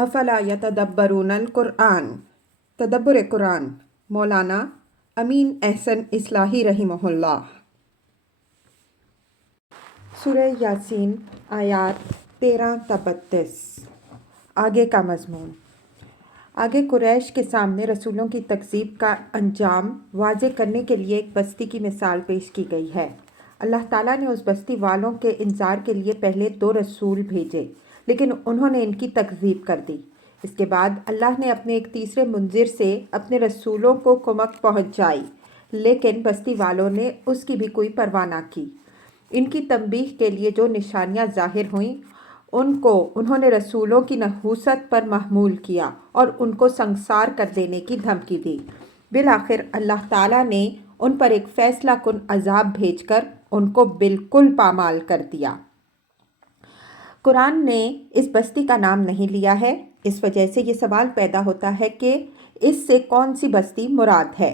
افلا یتدبرون القرآن، تدبر قرآن، مولانا امین احسن اصلاحی رحمہ اللہ۔ سورہ یاسین آیات 13 تا 32۔ آگے کا مضمون۔ آگے قریش کے سامنے رسولوں کی تکذیب کا انجام واضح کرنے کے لیے ایک بستی کی مثال پیش کی گئی ہے۔ اللہ تعالیٰ نے اس بستی والوں کے انذار کے لیے پہلے 2 رسول بھیجے، لیکن انہوں نے ان کی تکذیب کر دی۔ اس کے بعد اللہ نے اپنے ایک تیسرے منذر سے اپنے رسولوں کو کمک پہنچائی، لیکن بستی والوں نے اس کی بھی کوئی پرواہ نہ کی۔ ان کی تنبیہ کے لیے جو نشانیاں ظاہر ہوئیں انہوں نے رسولوں کی نحوست پر محمول کیا اور ان کو سنگسار کر دینے کی دھمکی دی۔ بالآخر اللہ تعالیٰ نے ان پر ایک فیصلہ کن عذاب بھیج کر ان کو بالکل پامال کر دیا۔ قرآن نے اس بستی کا نام نہیں لیا ہے، اس وجہ سے یہ سوال پیدا ہوتا ہے کہ اس سے کون سی بستی مراد ہے۔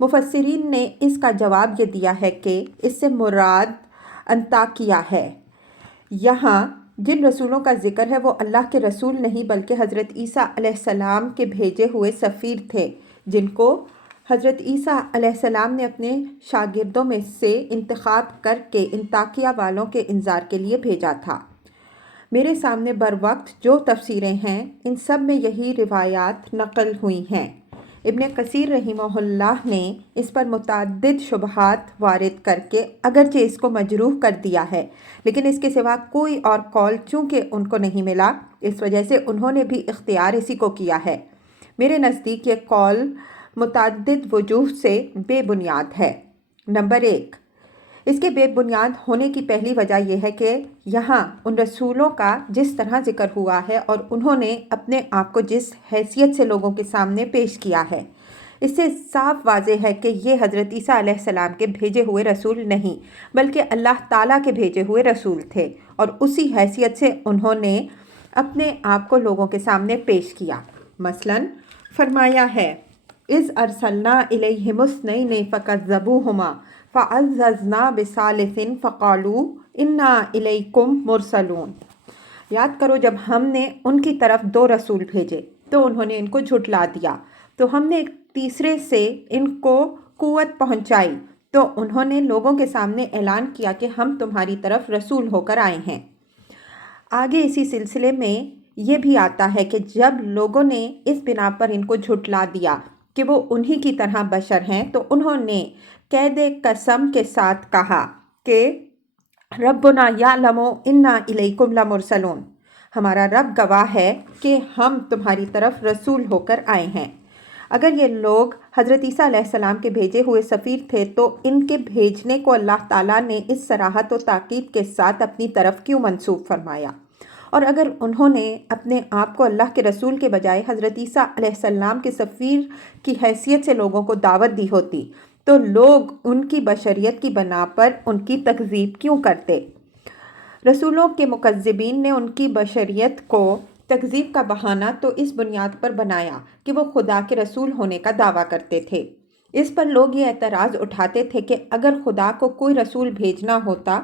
مفسرین نے اس کا جواب یہ دیا ہے کہ اس سے مراد انطاکیہ ہے۔ یہاں جن رسولوں کا ذکر ہے وہ اللہ کے رسول نہیں بلکہ حضرت عیسیٰ علیہ السلام کے بھیجے ہوئے سفیر تھے، جن کو حضرت عیسیٰ علیہ السلام نے اپنے شاگردوں میں سے انتخاب کر کے انطاکیہ والوں کے انذار کے لیے بھیجا تھا۔ میرے سامنے بروقت جو تفسیریں ہیں ان سب میں یہی روایات نقل ہوئی ہیں۔ ابن کثیر رحمہ اللہ نے اس پر متعدد شبہات وارد کر کے اگرچہ اس کو مجروح کر دیا ہے، لیکن اس کے سوا کوئی اور قول چونکہ ان کو نہیں ملا، اس وجہ سے انہوں نے بھی اختیار اسی کو کیا ہے۔ میرے نزدیک یہ قول متعدد وجوہ سے بے بنیاد ہے۔ نمبر 1، اس کے بے بنیاد ہونے کی پہلی وجہ یہ ہے کہ یہاں ان رسولوں کا جس طرح ذکر ہوا ہے اور انہوں نے اپنے آپ کو جس حیثیت سے لوگوں کے سامنے پیش کیا ہے، اس سے صاف واضح ہے کہ یہ حضرت عیسیٰ علیہ السلام کے بھیجے ہوئے رسول نہیں بلکہ اللہ تعالیٰ کے بھیجے ہوئے رسول تھے، اور اسی حیثیت سے انہوں نے اپنے آپ کو لوگوں کے سامنے پیش کیا۔ مثلاً فرمایا ہے اِذْ أَرْسَلْنَا إِلَيْهِمُ اثْنَيْنِ فَكَذَّبُوهُمَا فَعَزَّزْنَا بِثَالِثٍ فَقَالُوا إِنَّا إِلَيْكُمْ مُرْسَلُونَ۔ یاد کرو جب ہم نے ان کی طرف 2 رسول بھیجے تو انہوں نے ان کو جھٹلا دیا، تو ہم نے ایک تیسرے سے ان کو قوت پہنچائی تو انہوں نے لوگوں کے سامنے اعلان کیا کہ ہم تمہاری طرف رسول ہو کر آئے ہیں۔ آگے اسی سلسلے میں یہ بھی آتا ہے کہ جب لوگوں نے اس بنا پر ان کو جھٹلا دیا کہ وہ انہی کی طرح بشر ہیں تو انہوں نے قید قسم کے ساتھ کہا کہ ربنا یعلم انا الیکم لمرسلون، ہمارا رب گواہ ہے کہ ہم تمہاری طرف رسول ہو کر آئے ہیں۔ اگر یہ لوگ حضرت عیسیٰ علیہ السلام کے بھیجے ہوئے سفیر تھے تو ان کے بھیجنے کو اللہ تعالیٰ نے اس صراحت و تاکید کے ساتھ اپنی طرف کیوں منسوب فرمایا؟ اور اگر انہوں نے اپنے آپ کو اللہ کے رسول کے بجائے حضرت عیسیٰ علیہ السلام کے سفیر کی حیثیت سے لوگوں کو دعوت دی ہوتی تو لوگ ان کی بشریت کی بنا پر ان کی تکذیب کیوں کرتے؟ رسولوں کے مکذبین نے ان کی بشریت کو تکذیب کا بہانہ تو اس بنیاد پر بنایا کہ وہ خدا کے رسول ہونے کا دعویٰ کرتے تھے۔ اس پر لوگ یہ اعتراض اٹھاتے تھے کہ اگر خدا کو کوئی رسول بھیجنا ہوتا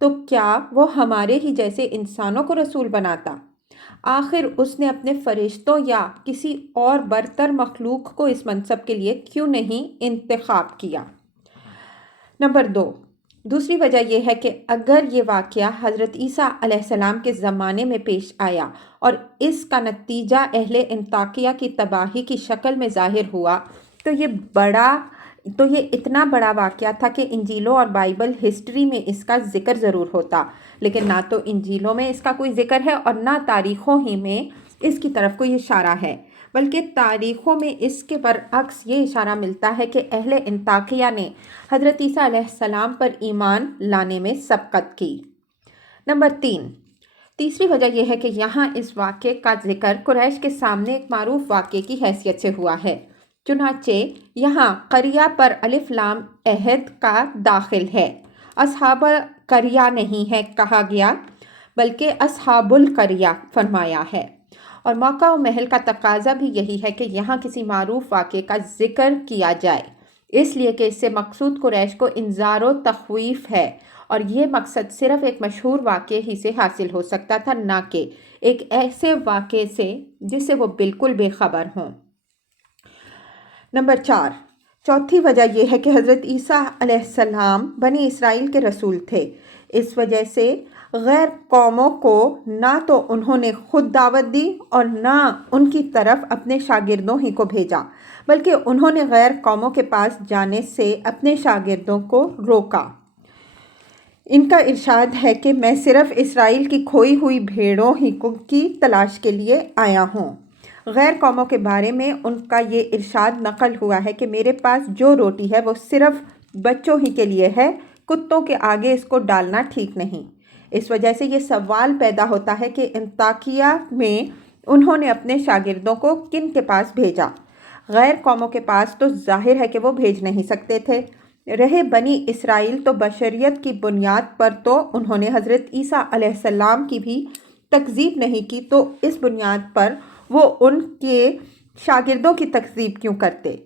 تو کیا وہ ہمارے ہی جیسے انسانوں کو رسول بناتا؟ آخر اس نے اپنے فرشتوں یا کسی اور برتر مخلوق کو اس منصب کے لیے کیوں نہیں انتخاب کیا؟ نمبر 2، دوسری وجہ یہ ہے کہ اگر یہ واقعہ حضرت عیسیٰ علیہ السلام کے زمانے میں پیش آیا اور اس کا نتیجہ اہل انطاکیہ کی تباہی کی شکل میں ظاہر ہوا تو یہ اتنا بڑا واقعہ تھا کہ انجیلوں اور بائبل ہسٹری میں اس کا ذکر ضرور ہوتا، لیکن نہ تو انجیلوں میں اس کا کوئی ذکر ہے اور نہ تاریخوں ہی میں اس کی طرف کوئی اشارہ ہے، بلکہ تاریخوں میں اس کے برعکس یہ اشارہ ملتا ہے کہ اہل انطاکیہ نے حضرت عیسیٰ علیہ السلام پر ایمان لانے میں سبقت کی۔ نمبر 3، تیسری وجہ یہ ہے کہ یہاں اس واقعے کا ذکر قریش کے سامنے ایک معروف واقعے کی حیثیت سے ہوا ہے، چنانچہ یہاں قریہ پر الف لام عہد کا داخل ہے، اصحاب قریہ نہیں ہے کہا گیا بلکہ اصحاب القریہ فرمایا ہے، اور موقع و محل کا تقاضا بھی یہی ہے کہ یہاں کسی معروف واقعے کا ذکر کیا جائے، اس لیے کہ اس سے مقصود قریش کو انذار و تخویف ہے، اور یہ مقصد صرف ایک مشہور واقعے ہی سے حاصل ہو سکتا تھا، نہ کہ ایک ایسے واقعے سے جس سے وہ بالکل بے خبر ہوں۔ نمبر 4، چوتھی وجہ یہ ہے کہ حضرت عیسیٰ علیہ السلام بنی اسرائیل کے رسول تھے۔ اس وجہ سے غیر قوموں کو نہ تو انہوں نے خود دعوت دی اور نہ ان کی طرف اپنے شاگردوں ہی کو بھیجا، بلکہ انہوں نے غیر قوموں کے پاس جانے سے اپنے شاگردوں کو روکا۔ ان کا ارشاد ہے کہ میں صرف اسرائیل کی کھوئی ہوئی بھیڑوں ہی کی تلاش کے لیے آیا ہوں۔ غیر قوموں کے بارے میں ان کا یہ ارشاد نقل ہوا ہے کہ میرے پاس جو روٹی ہے وہ صرف بچوں ہی کے لیے ہے، کتوں کے آگے اس کو ڈالنا ٹھیک نہیں۔ اس وجہ سے یہ سوال پیدا ہوتا ہے کہ انطاکیہ میں انہوں نے اپنے شاگردوں کو کن کے پاس بھیجا؟ غیر قوموں کے پاس تو ظاہر ہے کہ وہ بھیج نہیں سکتے تھے۔ رہے بنی اسرائیل تو بشریت کی بنیاد پر تو انہوں نے حضرت عیسیٰ علیہ السلام کی بھی تکذیب نہیں کی، تو اس بنیاد پر وہ ان کے شاگردوں کی تکذیب کیوں کرتے؟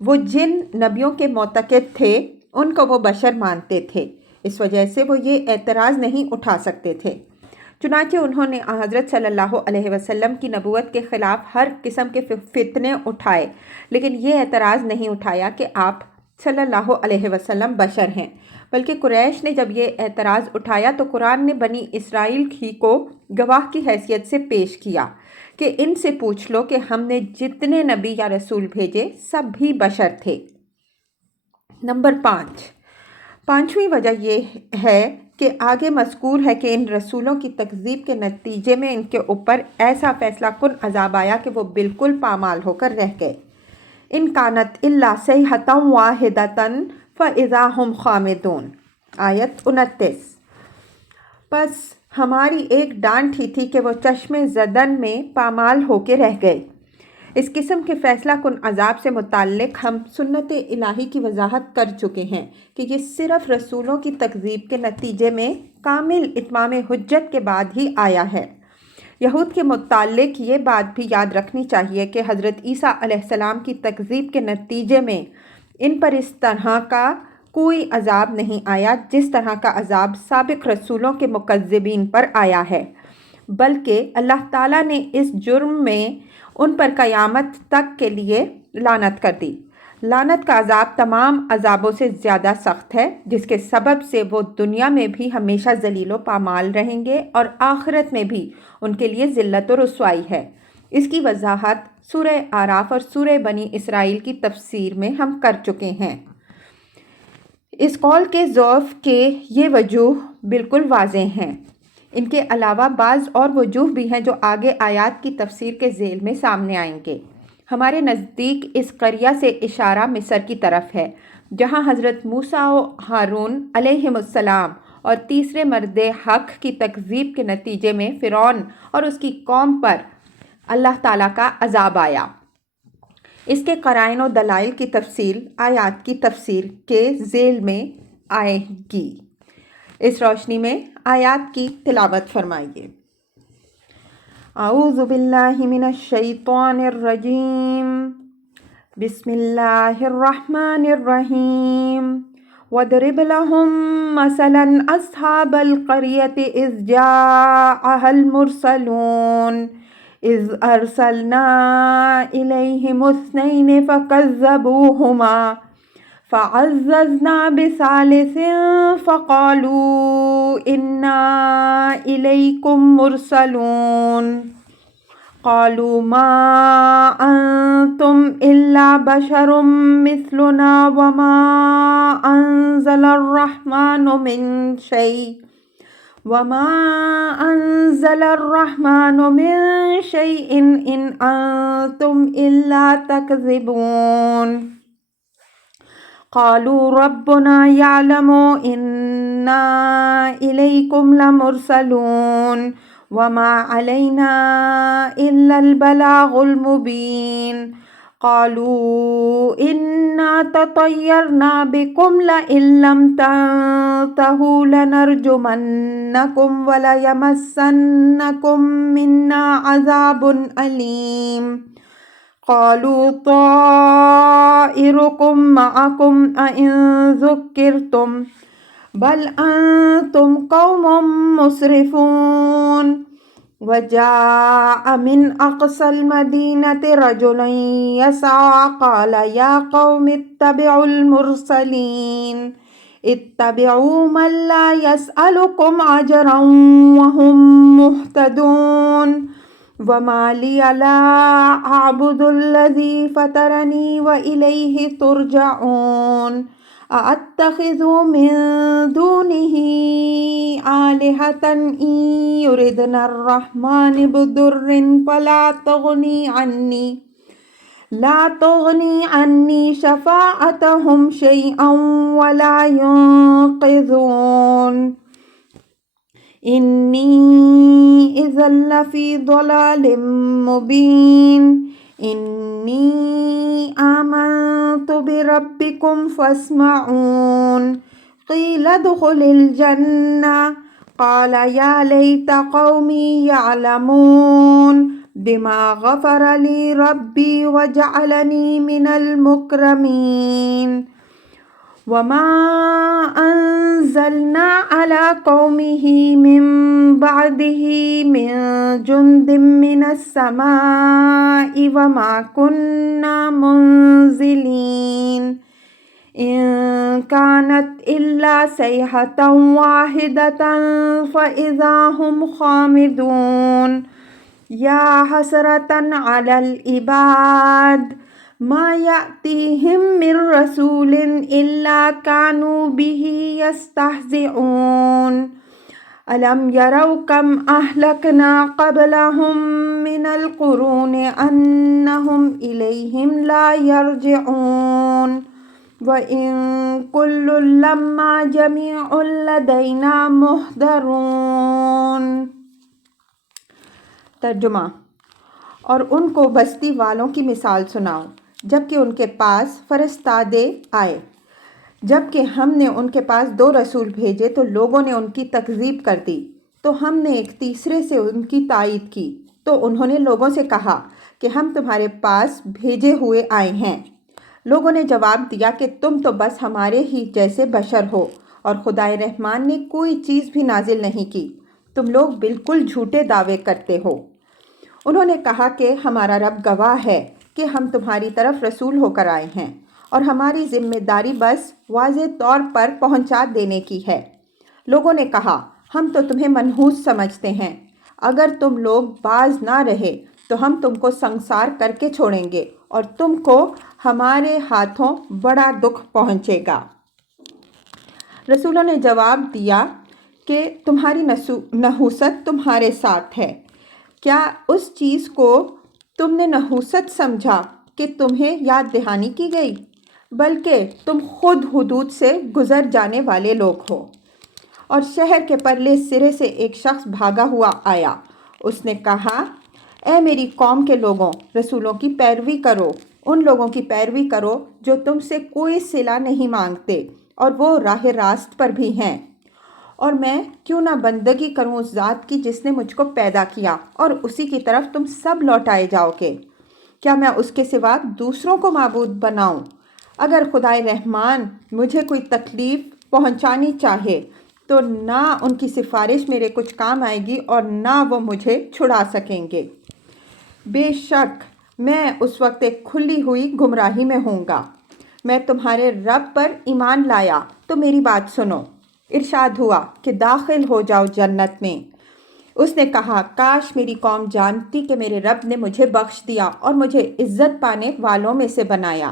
وہ جن نبیوں کے معتقد تھے ان کو وہ بشر مانتے تھے، اس وجہ سے وہ یہ اعتراض نہیں اٹھا سکتے تھے۔ چنانچہ انہوں نے حضرت صلی اللہ علیہ وسلم کی نبوت کے خلاف ہر قسم کے فتنے اٹھائے، لیکن یہ اعتراض نہیں اٹھایا کہ آپ صلی اللہ علیہ وسلم بشر ہیں، بلکہ قریش نے جب یہ اعتراض اٹھایا تو قرآن نے بنی اسرائیل ہی کو گواہ کی حیثیت سے پیش کیا کہ ان سے پوچھ لو کہ ہم نے جتنے نبی یا رسول بھیجے سب بھی بشر تھے۔ نمبر 5، پانچویں وجہ یہ ہے کہ آگے مذکور ہے کہ ان رسولوں کی تکذیب کے نتیجے میں ان کے اوپر ایسا فیصلہ کن عذاب آیا کہ وہ بالکل پامال ہو کر رہ گئے۔ ان کانت الا صیحۃ واحدۃ فاذا ہم خامدون، آیت 29۔ پس ہماری ایک ڈانٹ ہی تھی کہ وہ چشم زدن میں پامال ہو کے رہ گئے۔ اس قسم کے فیصلہ کن عذاب سے متعلق ہم سنت الہی کی وضاحت کر چکے ہیں کہ یہ صرف رسولوں کی تکذیب کے نتیجے میں کامل اتمام حجت کے بعد ہی آیا ہے۔ یہود کے متعلق یہ بات بھی یاد رکھنی چاہیے کہ حضرت عیسیٰ علیہ السلام کی تکذیب کے نتیجے میں ان پر اس طرح کا کوئی عذاب نہیں آیا جس طرح کا عذاب سابق رسولوں کے مکذبین پر آیا ہے، بلکہ اللہ تعالیٰ نے اس جرم میں ان پر قیامت تک کے لیے لعنت کر دی۔ لعنت کا عذاب تمام عذابوں سے زیادہ سخت ہے، جس کے سبب سے وہ دنیا میں بھی ہمیشہ ذلیل و پامال رہیں گے اور آخرت میں بھی ان کے لیے ذلت و رسوائی ہے۔ اس کی وضاحت سورہ اعراف اور سورہ بنی اسرائیل کی تفسیر میں ہم کر چکے ہیں۔ اس قول کے ضعف کے یہ وجوہ بالکل واضح ہیں۔ ان کے علاوہ بعض اور وجوہ بھی ہیں جو آگے آیات کی تفسیر کے ذیل میں سامنے آئیں گے۔ ہمارے نزدیک اس قریہ سے اشارہ مصر کی طرف ہے، جہاں حضرت موسیٰ و ہارون علیہم السلام اور تیسرے مرد حق کی تکذیب کے نتیجے میں فرعون اور اس کی قوم پر اللہ تعالیٰ کا عذاب آیا۔ اس کے قرائن و دلائل کی تفصیل آیات کی تفسیر کے ذیل میں آئے گی۔ اس روشنی میں آیات کی تلاوت فرمائیے۔ اعوذ باللہ من الشیطان الرجیم، بسم اللہ الرحمن الرحیم۔ وَاضْرِبْ لَهُم مَّثَلًا أَصْحَابَ الْقَرْيَةِ إِذْ جَاءَهَا الْمُرْسَلُونَ إِذْ أَرْسَلْنَا إِلَيْهِمُ اثْنَيْنِ فَكَذَّبُوهُمَا فَعَزَّزْنَا بِثَالِثٍ فَقَالُوا إِنَّا إِلَيْكُمْ مُرْسَلُونَ قَالُوا مَا أَنْتُمْ إِلَّا بَشَرٌ مِثْلُنَا وَمَا أَنزَلَ الرَّحْمَنُ مِنْ شَيْءٍ إِنْ أَنْتُمْ إِلَّا تَكْذِبُونَ قَالُوا رَبُّنَا يَعْلَمُ إِنَّا إِلَيْكُمْ لَمُرْسَلُونَ وَمَا عَلَيْنَا إِلَّا الْبَلَاغُ الْمُبِينُ قَالُوا إِنَّا تَطَيَّرْنَا بِكُمْ لَئِن لَّمْ تَنْتَهُوا لَنَرْجُمَنَّكُمْ وَلَيَمَسَّنَّكُمْ مِنَّا عَذَابٌ أَلِيمٌ قَالُوا طَائِرُكُمْ مَعَكُمْ أَئِن ذُكِّرْتُمْ بَلْ أَنْتُمْ قَوْمٌ مُسْرِفُونَ وجاء من أقصى المدينة رجل يسعى قال يا قوم اتبعوا المرسلين اتبعوا من لا يسألكم أجرا وهم مهتدون وما لي لا أعبد الذي فطرني وإليه ترجعون أأتخذ من دونه آلهة إن يردنا الرحمن بضر لا تغني عني شفاعتهم شيئا ولا ينقذون إني إذا لفي ضلال مبين إني آمنت بربكم فاسمعون قيل ادخل الجنة قال يا ليت قومي يعلمون بما غفر لي ربي وجعلني من المكرمين وما أنزلنا على قومه من بعده من جند من السماء وما كنا منزلين إن كانت إلا صيحة واحدة فإذا هم خامدون يا حسرة على العباد ما يأتيهم من رسول إلا كانوا به يستهزئون ألم يروا كم أهلكنا قبلهم من القرون أنهم إليهم لا يرجعون وإن كل لما جميع لدينا محضرون۔ ترجمہ: اور ان کو بستی والوں کی مثال سناؤ جبکہ ان کے پاس فرستادے آئے۔ جبکہ ہم نے ان کے پاس 2 رسول بھیجے تو لوگوں نے ان کی تکذیب کر دی، تو ہم نے ایک تیسرے سے ان کی تائید کی، تو انہوں نے لوگوں سے کہا کہ ہم تمہارے پاس بھیجے ہوئے آئے ہیں۔ لوگوں نے جواب دیا کہ تم تو بس ہمارے ہی جیسے بشر ہو اور خدائے رحمان نے کوئی چیز بھی نازل نہیں کی، تم لوگ بالکل جھوٹے دعوے کرتے ہو۔ انہوں نے کہا کہ ہمارا رب گواہ ہے کہ ہم تمہاری طرف رسول ہو کر آئے ہیں اور ہماری ذمہ داری بس واضح طور پر پہنچا دینے کی ہے۔ لوگوں نے کہا ہم تو تمہیں منحوس سمجھتے ہیں، اگر تم لوگ باز نہ رہے تو ہم تم کو سنسار کر کے چھوڑیں گے اور تم کو ہمارے ہاتھوں بڑا دکھ پہنچے گا۔ رسولوں نے جواب دیا کہ تمہاری نحوست تمہارے ساتھ ہے۔ کیا اس چیز کو تم نے نحوست سمجھا کہ تمہیں یاد دہانی کی گئی؟ بلکہ تم خود حدود سے گزر جانے والے لوگ ہو۔ اور شہر کے پرلے سرے سے ایک شخص بھاگا ہوا آیا۔ اس نے کہا اے میری قوم کے لوگوں، رسولوں کی پیروی کرو، ان لوگوں کی پیروی کرو جو تم سے کوئی صلہ نہیں مانگتے اور وہ راہ راست پر بھی ہیں۔ اور میں کیوں نہ بندگی کروں اس ذات کی جس نے مجھ کو پیدا کیا اور اسی کی طرف تم سب لوٹائے جاؤ گے۔ کیا میں اس کے سوا دوسروں کو معبود بناؤں؟ اگر خدائے رحمان مجھے کوئی تکلیف پہنچانی چاہے تو نہ ان کی سفارش میرے کچھ کام آئے گی اور نہ وہ مجھے چھڑا سکیں گے۔ بے شک میں اس وقت ایک کھلی ہوئی گمراہی میں ہوں گا۔ میں تمہارے رب پر ایمان لایا تو میری بات سنو۔ ارشاد ہوا کہ داخل ہو جاؤ جنت میں۔ اس نے کہا کاش میری قوم جانتی کہ میرے رب نے مجھے بخش دیا اور مجھے عزت پانے والوں میں سے بنایا۔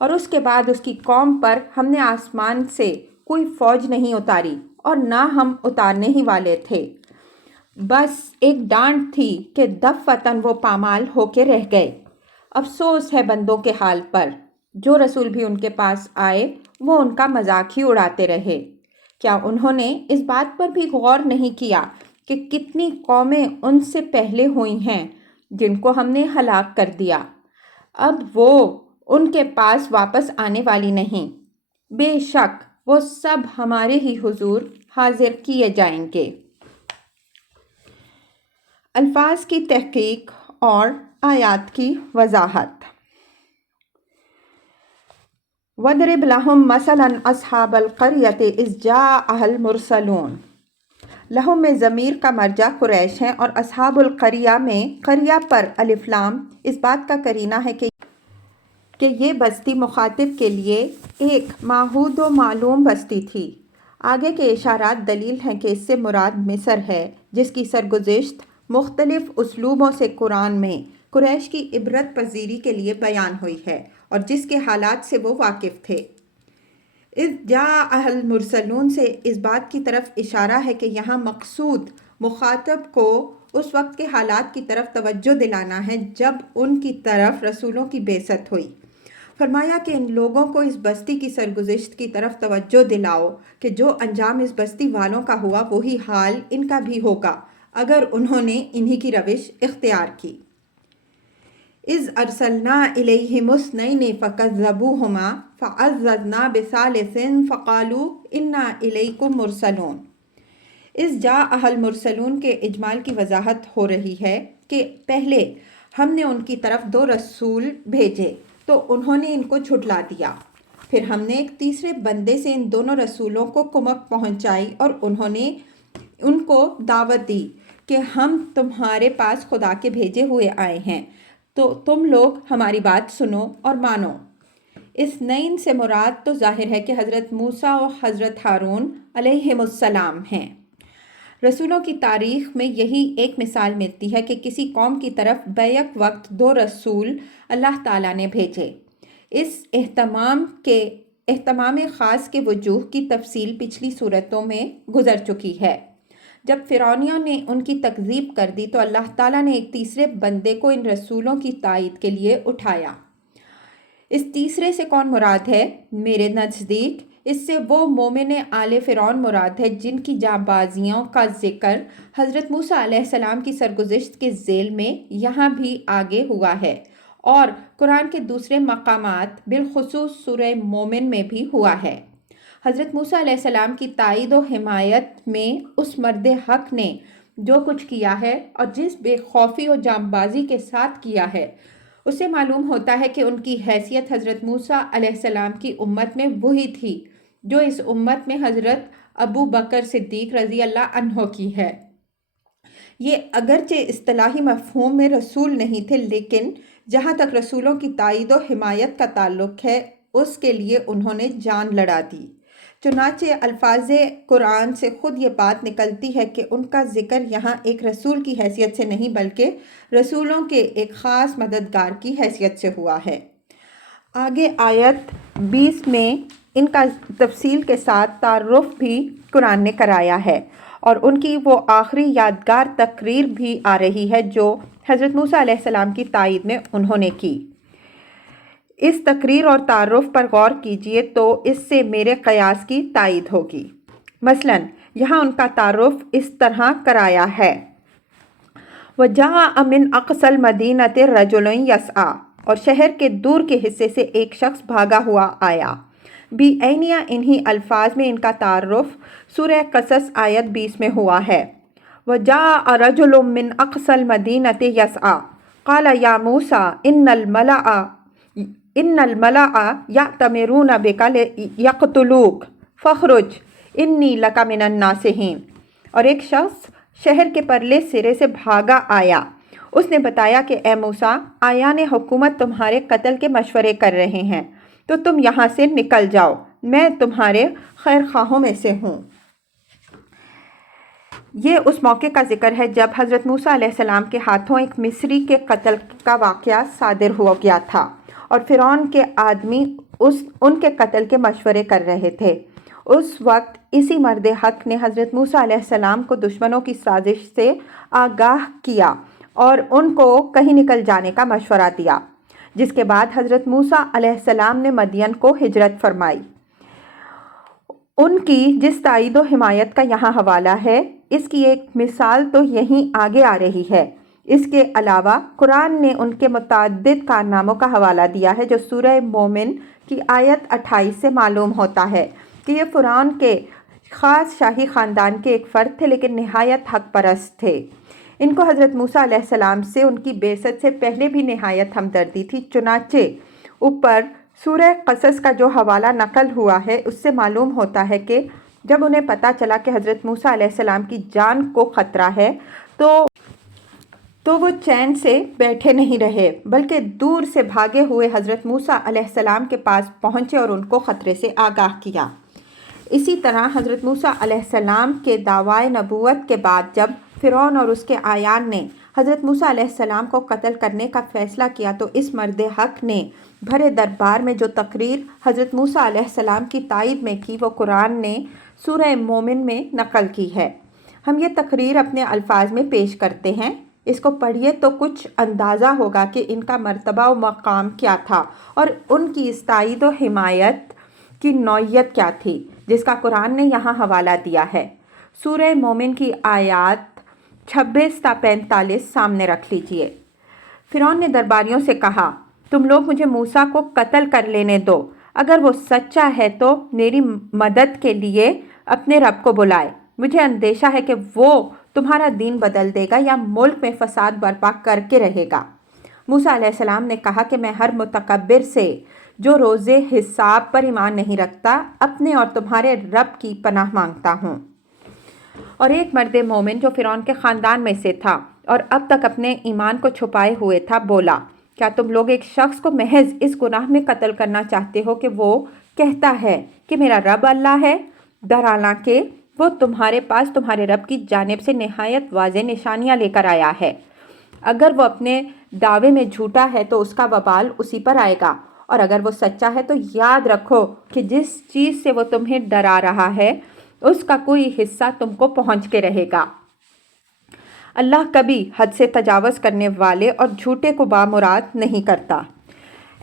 اور اس کے بعد اس کی قوم پر ہم نے آسمان سے کوئی فوج نہیں اتاری اور نہ ہم اتارنے ہی والے تھے، بس ایک ڈانٹ تھی کہ دفعتاً وہ پامال ہو کے رہ گئے۔ افسوس ہے بندوں کے حال پر، جو رسول بھی ان کے پاس آئے وہ ان کا مذاق ہی اڑاتے رہے۔ کیا انہوں نے اس بات پر بھی غور نہیں کیا کہ کتنی قومیں ان سے پہلے ہوئی ہیں جن کو ہم نے ہلاک کر دیا؟ اب وہ ان کے پاس واپس آنے والی نہیں، بے شک وہ سب ہمارے ہی حضور حاضر کیے جائیں گے۔ الفاظ کی تحقیق اور آیات کی وضاحت۔ وَاضْرِبْ لَهُمْ مَثَلًا أَصْحَابَ الْقَرْيَةِ إِذْ جَاءَهَا الْمُرْسَلُونَ لہم میں ضمیر کا مرجع قریش ہیں اور اصحاب القریہ میں قریہ پر الف لام اس بات کا قرینہ ہے کہ یہ بستی مخاطب کے لیے ایک معہود و معلوم بستی تھی۔ آگے کے اشارات دلیل ہیں کہ اس سے مراد مصر ہے، جس کی سرگزشت مختلف اسلوبوں سے قرآن میں قریش کی عبرت پذیری کے لیے بیان ہوئی ہے اور جس کے حالات سے وہ واقف تھے۔ اذ جاء المرسلون سے اس بات کی طرف اشارہ ہے کہ یہاں مقصود مخاطب کو اس وقت کے حالات کی طرف توجہ دلانا ہے جب ان کی طرف رسولوں کی بعثت ہوئی۔ فرمایا کہ ان لوگوں کو اس بستی کی سرگزشت کی طرف توجہ دلاؤ کہ جو انجام اس بستی والوں کا ہوا وہی حال ان کا بھی ہوگا اگر انہوں نے انہی کی روش اختیار کی۔ اذ ارسلنا الیہم اثنین فکذبوہما فعززنا بثالث فقالوا انا الیکم مرسلون۔ اس جاء المرسلون کے اجمال کی وضاحت ہو رہی ہے کہ پہلے ہم نے ان کی طرف 2 رسول بھیجے تو انہوں نے ان کو جھٹلا دیا، پھر ہم نے ایک تیسرے بندے سے ان دونوں رسولوں کو کمک پہنچائی اور انہوں نے ان کو دعوت دی کہ ہم تمہارے پاس خدا کے بھیجے ہوئے آئے ہیں تو تم لوگ ہماری بات سنو اور مانو۔ اس نئین سے مراد تو ظاہر ہے کہ حضرت موسیٰ و حضرت ہارون علیہم السلام ہیں۔ رسولوں کی تاریخ میں یہی ایک مثال ملتی ہے کہ کسی قوم کی طرف بیک وقت 2 رسول اللہ تعالیٰ نے بھیجے۔ اس اہتمام خاص کے وجوہ کی تفصیل پچھلی صورتوں میں گزر چکی ہے۔ جب فرعونیوں نے ان کی تکذیب کر دی تو اللہ تعالیٰ نے ایک تیسرے بندے کو ان رسولوں کی تائید کے لیے اٹھایا۔ اس تیسرے سے کون مراد ہے؟ میرے نزدیک اس سے وہ مومن آل فرعون مراد ہے جن کی جانبازیوں کا ذکر حضرت موسیٰ علیہ السلام کی سرگزشت کے ذیل میں یہاں بھی آگے ہوا ہے اور قرآن کے دوسرے مقامات بالخصوص سورہ مومن میں بھی ہوا ہے۔ حضرت موسیٰ علیہ السلام کی تائید و حمایت میں اس مرد حق نے جو کچھ کیا ہے اور جس بے خوفی و جانبازی کے ساتھ کیا ہے اس سے معلوم ہوتا ہے کہ ان کی حیثیت حضرت موسیٰ علیہ السلام کی امت میں وہی تھی جو اس امت میں حضرت ابو بکر صدیق رضی اللہ عنہ کی ہے۔ یہ اگرچہ اصطلاحی مفہوم میں رسول نہیں تھے لیکن جہاں تک رسولوں کی تائید و حمایت کا تعلق ہے اس کے لیے انہوں نے جان لڑا دی۔ چنانچہ الفاظ قرآن سے خود یہ بات نکلتی ہے کہ ان کا ذکر یہاں ایک رسول کی حیثیت سے نہیں بلکہ رسولوں کے ایک خاص مددگار کی حیثیت سے ہوا ہے۔ آگے آیت 20 میں ان کا تفصیل کے ساتھ تعارف بھی قرآن نے کرایا ہے اور ان کی وہ آخری یادگار تقریر بھی آ رہی ہے جو حضرت موسیٰ علیہ السلام کی تائید میں انہوں نے کی۔ اس تقریر اور تعارف پر غور کیجئے تو اس سے میرے قیاس کی تائید ہوگی۔ مثلاً یہاں ان کا تعارف اس طرح کرایا ہے وَجَاءَ مِنْ أَقْصَى الْمَدِينَةِ رَجُلٌ يَسْعَىٰ، اور شہر کے دور کے حصے سے ایک شخص بھاگا ہوا آیا۔ بِعَيْنِهَا، انہی الفاظ میں ان کا تعارف سورہ قصص آیت 20 میں ہوا ہے۔ وَجَاءَ رَجُلٌ مِنْ أَقْصَى الْمَدِينَةِ يَسْعَىٰ قَالَ يَا مُوسَىٰ إِنَّ الْمَلَأَ يَأْتَمِرُونَ بِكَ لِيَقْتُلُوكَ فَاخْرُجْ إِنِّي لَكَ مِنَ النَّاصِحِينَ۔ اور ایک شخص شہر کے پرلے سرے سے بھاگا آیا، اس نے بتایا کہ اے موسیٰ، آیان حکومت تمہارے قتل کے مشورے کر رہے ہیں تو تم یہاں سے نکل جاؤ، میں تمہارے خیر خواہوں میں سے ہوں۔ یہ اس موقع کا ذکر ہے جب حضرت موسیٰ علیہ السلام کے ہاتھوں ایک مصری کے قتل کا واقعہ صادر ہو گیا تھا اور فرعون کے آدمی ان کے قتل کے مشورے کر رہے تھے۔ اس وقت اسی مرد حق نے حضرت موسیٰ علیہ السلام کو دشمنوں کی سازش سے آگاہ کیا اور ان کو کہیں نکل جانے کا مشورہ دیا، جس کے بعد حضرت موسیٰ علیہ السلام نے مدین کو ہجرت فرمائی۔ ان کی جس تائید و حمایت کا یہاں حوالہ ہے اس کی ایک مثال تو یہیں آگے آ رہی ہے۔ اس کے علاوہ قرآن نے ان کے متعدد کارناموں کا حوالہ دیا ہے جو سورہ مومن کی آیت 28 سے معلوم ہوتا ہے کہ یہ فرعون کے خاص شاہی خاندان کے ایک فرد تھے لیکن نہایت حق پرست تھے۔ ان کو حضرت موسیٰ علیہ السلام سے ان کی بعثت سے پہلے بھی نہایت ہمدردی تھی، چنانچہ اوپر سورہ قصص کا جو حوالہ نقل ہوا ہے اس سے معلوم ہوتا ہے کہ جب انہیں پتہ چلا کہ حضرت موسیٰ علیہ السلام کی جان کو خطرہ ہے تو وہ چین سے بیٹھے نہیں رہے، بلکہ دور سے بھاگے ہوئے حضرت موسیٰ علیہ السلام کے پاس پہنچے اور ان کو خطرے سے آگاہ کیا۔ اسی طرح حضرت موسیٰ علیہ السلام کے دعویٰ نبوت کے بعد جب فرعون اور اس کے اعیان نے حضرت موسیٰ علیہ السلام کو قتل کرنے کا فیصلہ کیا تو اس مرد حق نے بھرے دربار میں جو تقریر حضرت موسیٰ علیہ السلام کی تائید میں کی وہ قرآن نے سورہ مومن میں نقل کی ہے۔ ہم یہ تقریر اپنے الفاظ میں پیش کرتے ہیں، اس کو پڑھیے تو کچھ اندازہ ہوگا کہ ان کا مرتبہ و مقام کیا تھا اور ان کی اس تائید و حمایت کی نوعیت کیا تھی جس کا قرآن نے یہاں حوالہ دیا ہے۔ سورہ مومن کی آیات 26 تا 45 سامنے رکھ لیجئے۔ فرعون نے درباریوں سے کہا، تم لوگ مجھے موسیٰ کو قتل کر لینے دو، اگر وہ سچا ہے تو میری مدد کے لیے اپنے رب کو بلائے۔ مجھے اندیشہ ہے کہ وہ تمہارا دین بدل دے گا یا ملک میں فساد برپا کر کے رہے گا۔ موسیٰ علیہ السلام نے کہا کہ میں ہر متکبر سے جو روز حساب پر ایمان نہیں رکھتا اپنے اور تمہارے رب کی پناہ مانگتا ہوں۔ اور ایک مرد مومن جو فرعون کے خاندان میں سے تھا اور اب تک اپنے ایمان کو چھپائے ہوئے تھا بولا، کیا تم لوگ ایک شخص کو محض اس گناہ میں قتل کرنا چاہتے ہو کہ وہ کہتا ہے کہ میرا رب اللہ ہے، حالانکہ وہ تمہارے پاس تمہارے رب کی جانب سے نہایت واضح نشانیاں لے کر آیا ہے؟ اگر وہ اپنے دعوے میں جھوٹا ہے تو اس کا وبال اسی پر آئے گا، اور اگر وہ سچا ہے تو یاد رکھو کہ جس چیز سے وہ تمہیں ڈرا رہا ہے اس کا کوئی حصہ تم کو پہنچ کے رہے گا۔ اللہ کبھی حد سے تجاوز کرنے والے اور جھوٹے کو بامراد نہیں کرتا۔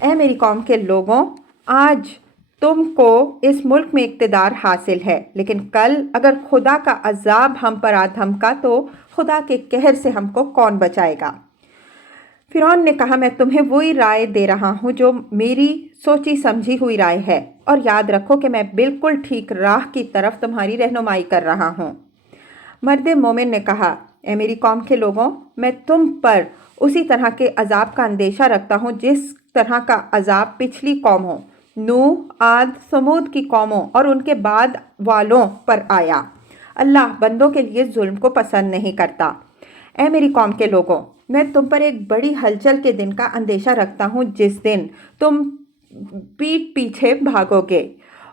اے میری قوم کے لوگوں، آج تم کو اس ملک میں اقتدار حاصل ہے، لیکن کل اگر خدا کا عذاب ہم پر آ دھمکا تو خدا کے قہر سے ہم کو کون بچائے گا؟ فرعون نے کہا، میں تمہیں وہی رائے دے رہا ہوں جو میری سوچی سمجھی ہوئی رائے ہے، اور یاد رکھو کہ میں بالکل ٹھیک راہ کی طرف تمہاری رہنمائی کر رہا ہوں۔ مرد مومن نے کہا، اے میری قوم کے لوگوں، میں تم پر اسی طرح کے عذاب کا اندیشہ رکھتا ہوں جس طرح کا عذاب پچھلی قوموں نوح، عاد، ثمود کی قوموں اور ان کے بعد والوں پر آیا۔ اللہ بندوں کے لیے ظلم کو پسند نہیں کرتا۔ اے میری قوم کے لوگوں، میں تم پر ایک بڑی ہلچل کے دن کا اندیشہ رکھتا ہوں جس دن تم پیٹ پیچھے بھاگو گے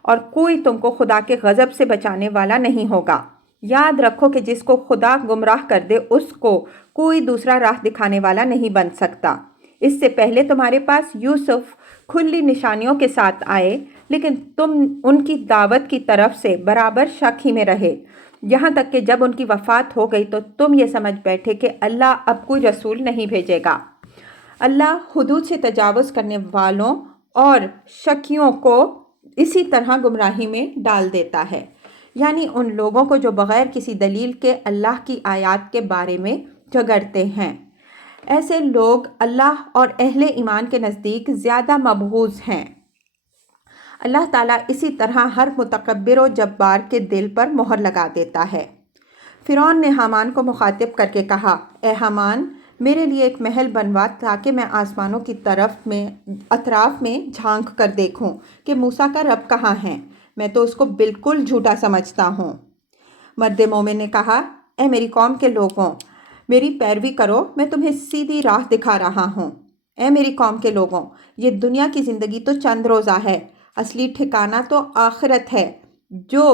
اور کوئی تم کو خدا کے غضب سے بچانے والا نہیں ہوگا۔ یاد رکھو کہ جس کو خدا گمراہ کر دے اس کو کوئی دوسرا راہ دکھانے والا نہیں بن سکتا۔ اس سے پہلے تمہارے پاس یوسف کھلی نشانیوں کے ساتھ آئے، لیکن تم ان کی دعوت کی طرف سے برابر شک ہی میں رہے، یہاں تک کہ جب ان کی وفات ہو گئی تو تم یہ سمجھ بیٹھے کہ اللہ اب کوئی رسول نہیں بھیجے گا۔ اللہ حدود سے تجاوز کرنے والوں اور شکیوں کو اسی طرح گمراہی میں ڈال دیتا ہے، یعنی ان لوگوں کو جو بغیر کسی دلیل کے اللہ کی آیات کے بارے میں جھگڑتے ہیں۔ ایسے لوگ اللہ اور اہل ایمان کے نزدیک زیادہ مبغوض ہیں۔ اللہ تعالیٰ اسی طرح ہر متکبر و جبار کے دل پر مہر لگا دیتا ہے۔ فرعون نے حامان کو مخاطب کر کے کہا، اے حامان، میرے لیے ایک محل بنوا تاکہ میں آسمانوں کی اطراف میں جھانک کر دیکھوں کہ موسیٰ کا رب کہاں ہے، میں تو اس کو بالکل جھوٹا سمجھتا ہوں۔ مرد مومن نے کہا، اے میری قوم کے لوگوں، میری پیروی کرو، میں تمہیں سیدھی راہ دکھا رہا ہوں۔ اے میری قوم کے لوگوں، یہ دنیا کی زندگی تو چند روزہ ہے، اصلی ٹھکانہ تو آخرت ہے۔ جو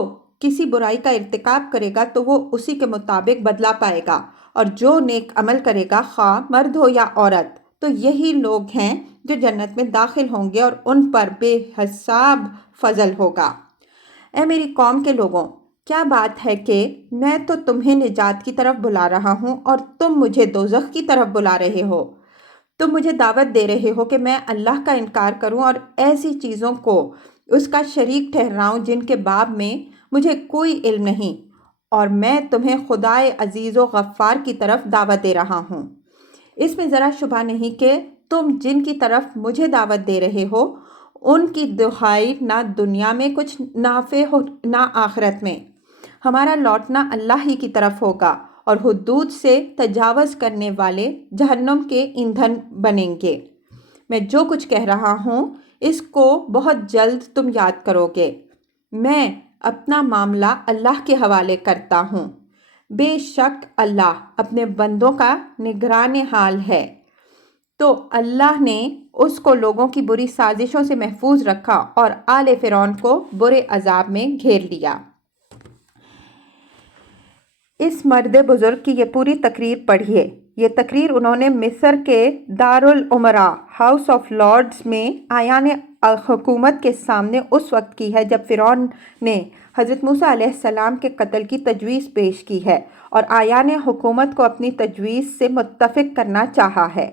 کسی برائی کا ارتکاب کرے گا تو وہ اسی کے مطابق بدلہ پائے گا، اور جو نیک عمل کرے گا خواہ مرد ہو یا عورت تو یہی لوگ ہیں جو جنت میں داخل ہوں گے اور ان پر بے حساب فضل ہوگا۔ اے میری قوم کے لوگوں، کیا بات ہے کہ میں تو تمہیں نجات کی طرف بلا رہا ہوں اور تم مجھے دوزخ کی طرف بلا رہے ہو۔ تم مجھے دعوت دے رہے ہو کہ میں اللہ کا انکار کروں اور ایسی چیزوں کو اس کا شریک ٹھہراؤں جن کے باب میں مجھے کوئی علم نہیں، اور میں تمہیں خدائے عزیز و غفار کی طرف دعوت دے رہا ہوں۔ اس میں ذرا شبہ نہیں کہ تم جن کی طرف مجھے دعوت دے رہے ہو ان کی دہائی نہ دنیا میں کچھ نافع ہو نہ آخرت میں۔ ہمارا لوٹنا اللہ ہی کی طرف ہوگا، اور حدود سے تجاوز کرنے والے جہنم کے ایندھن بنیں گے۔ میں جو کچھ کہہ رہا ہوں اس کو بہت جلد تم یاد کرو گے۔ میں اپنا معاملہ اللہ کے حوالے کرتا ہوں۔ بے شک اللہ اپنے بندوں کا نگران حال ہے۔ تو اللہ نے اس کو لوگوں کی بری سازشوں سے محفوظ رکھا اور آل فرعون کو برے عذاب میں گھیر لیا۔ اس مرد بزرگ کی یہ پوری تقریر پڑھیے۔ یہ تقریر انہوں نے مصر کے دارالامراء ہاؤس آف لارڈز میں آیان حکومت کے سامنے اس وقت کی ہے جب فرعون نے حضرت موسیٰ علیہ السلام کے قتل کی تجویز پیش کی ہے اور آیان حکومت کو اپنی تجویز سے متفق کرنا چاہا ہے۔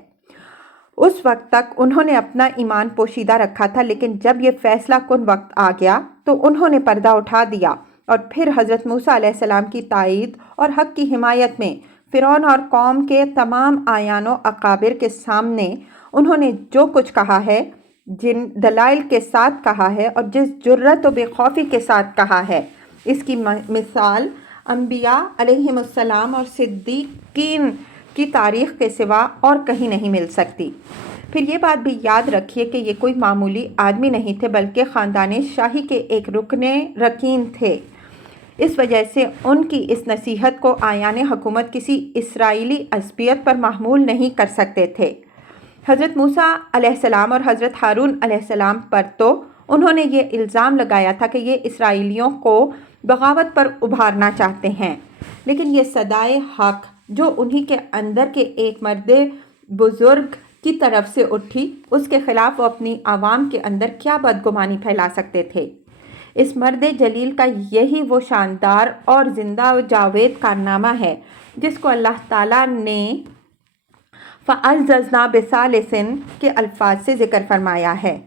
اس وقت تک انہوں نے اپنا ایمان پوشیدہ رکھا تھا، لیکن جب یہ فیصلہ کن وقت آ گیا تو انہوں نے پردہ اٹھا دیا اور پھر حضرت موسیٰ علیہ السلام کی تائید اور حق کی حمایت میں فرعون اور قوم کے تمام اعیان و اکابر کے سامنے انہوں نے جو کچھ کہا ہے، جن دلائل کے ساتھ کہا ہے اور جس جرأت و بے خوفی کے ساتھ کہا ہے، اس کی مثال انبیاء علیہم السلام اور صدیقین کی تاریخ کے سوا اور کہیں نہیں مل سکتی۔ پھر یہ بات بھی یاد رکھیے کہ یہ کوئی معمولی آدمی نہیں تھے بلکہ خاندان شاہی کے ایک رکن رکین تھے۔ اس وجہ سے ان کی اس نصیحت کو آیان حکومت کسی اسرائیلی عصبیت پر محمول نہیں کر سکتے تھے۔ حضرت موسیٰ علیہ السلام اور حضرت ہارون علیہ السلام پر تو انہوں نے یہ الزام لگایا تھا کہ یہ اسرائیلیوں کو بغاوت پر ابھارنا چاہتے ہیں، لیکن یہ صدائے حق جو انہی کے اندر کے ایک مرد بزرگ کی طرف سے اٹھی، اس کے خلاف وہ اپنی عوام کے اندر کیا بدگمانی پھیلا سکتے تھے۔ اس مرد جلیل کا یہی وہ شاندار اور زندہ و جاوید کارنامہ ہے جس کو اللہ تعالیٰ نے فَعَزَّزْنَا بِثَالِثٍ کے الفاظ سے ذکر فرمایا ہے۔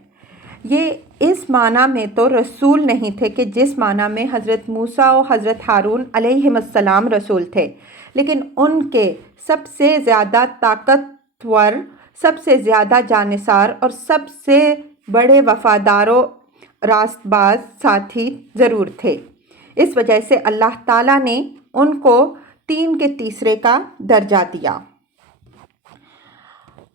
یہ اس معنی میں تو رسول نہیں تھے کہ جس معنی میں حضرت موسیٰ و حضرت ہارون علیہم السلام رسول تھے، لیکن ان کے سب سے زیادہ طاقتور، سب سے زیادہ جانثار اور سب سے بڑے وفادار و راست باز ساتھی ضرور تھے۔ اس وجہ سے اللہ تعالیٰ نے ان کو 3 کے تیسرے کا درجہ دیا۔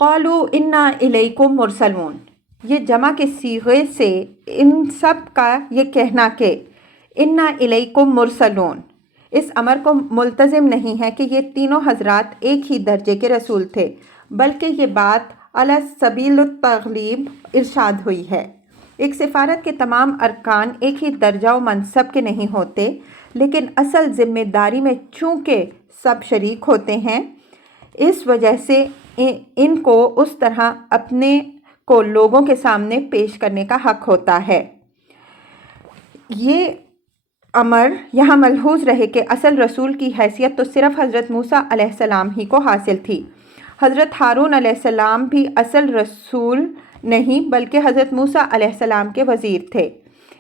قالوا انا الیکم مرسلون، یہ جمع کے صیغے سے ان سب کا یہ کہنا کہ انا الیکم مرسلون اس امر کو ملتزم نہیں ہے کہ یہ تینوں حضرات ایک ہی درجے کے رسول تھے، بلکہ یہ بات علی سبیل التغلیب ارشاد ہوئی ہے۔ ایک سفارت کے تمام ارکان ایک ہی درجہ و منصب کے نہیں ہوتے، لیکن اصل ذمہ داری میں چونکہ سب شریک ہوتے ہیں، اس وجہ سے ان کو اس طرح اپنے کو لوگوں کے سامنے پیش کرنے کا حق ہوتا ہے۔ یہ امر یہاں ملحوظ رہے کہ اصل رسول کی حیثیت تو صرف حضرت موسیٰ علیہ السلام ہی کو حاصل تھی۔ حضرت ہارون علیہ السلام بھی اصل رسول نہیں بلکہ حضرت موسیٰ علیہ السلام کے وزیر تھے۔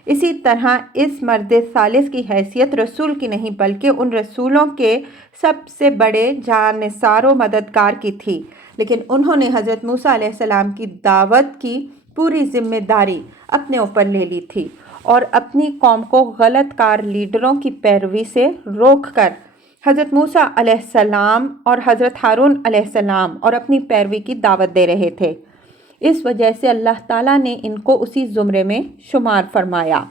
اسی طرح اس مرد ثالث کی حیثیت رسول کی نہیں بلکہ ان رسولوں کے سب سے بڑے جانثار و مددگار کی تھی، لیکن انہوں نے حضرت موسیٰ علیہ السلام کی دعوت کی پوری ذمہ داری اپنے اوپر لے لی تھی اور اپنی قوم کو غلط کار لیڈروں کی پیروی سے روک کر حضرت موسیٰ علیہ السلام اور حضرت ہارون علیہ السلام اور اپنی پیروی کی دعوت دے رہے تھے۔ اس وجہ سے اللہ تعالیٰ نے ان کو اسی زمرے میں شمار فرمایا۔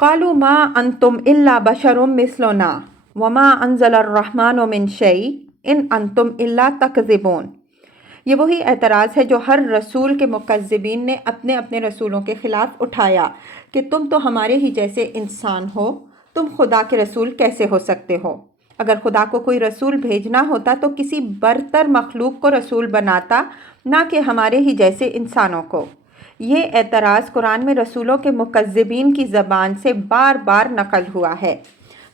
قالوا ما انتم الا بشر مثلنا وما انزل الرحمن من شيء ان انتم الا تکذبون۔ یہ وہی اعتراض ہے جو ہر رسول کے مکذبین نے اپنے اپنے رسولوں کے خلاف اٹھایا کہ تم تو ہمارے ہی جیسے انسان ہو، تم خدا کے رسول کیسے ہو سکتے ہو؟ اگر خدا کو کوئی رسول بھیجنا ہوتا تو کسی برتر مخلوق کو رسول بناتا، نہ کہ ہمارے ہی جیسے انسانوں کو۔ یہ اعتراض قرآن میں رسولوں کے مکذبین کی زبان سے بار بار نقل ہوا ہے۔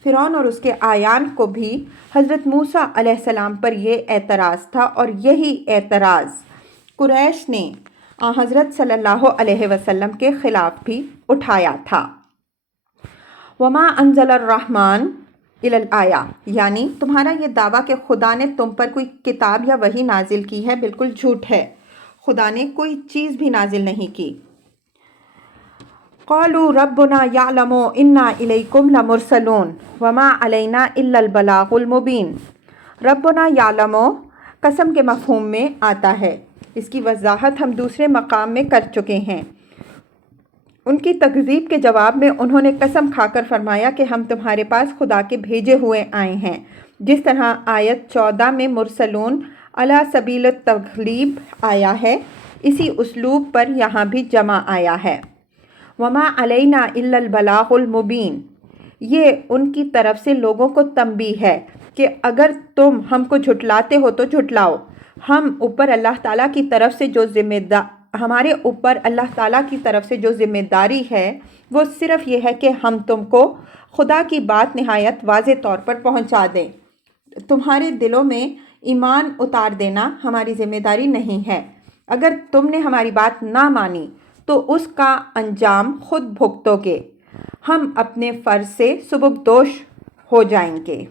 فرعون اور اس کے اعیان کو بھی حضرت موسیٰ علیہ السلام پر یہ اعتراض تھا، اور یہی اعتراض قریش نے حضرت صلی اللہ علیہ وسلم کے خلاف بھی اٹھایا تھا۔ وما انزل الرحمن الی الآیہ، یعنی تمہارا یہ دعویٰ کہ خدا نے تم پر کوئی کتاب یا وحی نازل کی ہے بالکل جھوٹ ہے۔ خدا نے کوئی چیز بھی نازل نہیں کی۔ قالوا ربنا یعلم انا الیکم لمرسلون وما علینا الا البلاغ المبین۔ ربنا یعلم قسم کے مفہوم میں آتا ہے، اس کی وضاحت ہم دوسرے مقام میں کر چکے ہیں۔ ان کی تکذیب کے جواب میں انہوں نے قسم کھا کر فرمایا کہ ہم تمہارے پاس خدا کے بھیجے ہوئے آئے ہیں، جس طرح آیت 14 میں مرسلون علی سبیل التغلیب آیا ہے، اسی اسلوب پر یہاں بھی جمع آیا ہے۔ وما علینا الا البلاغ المبین، یہ ان کی طرف سے لوگوں کو تنبیہ ہے کہ اگر تم ہم کو جھٹلاتے ہو تو جھٹلاؤ، ہمارے اوپر اللہ تعالیٰ کی طرف سے جو ذمہ داری ہے وہ صرف یہ ہے کہ ہم تم کو خدا کی بات نہایت واضح طور پر پہنچا دیں۔ تمہارے دلوں میں ایمان اتار دینا ہماری ذمہ داری نہیں ہے۔ اگر تم نے ہماری بات نہ مانی تو اس کا انجام خود بھگتو گے، ہم اپنے فرض سے سبکدوش ہو جائیں گے۔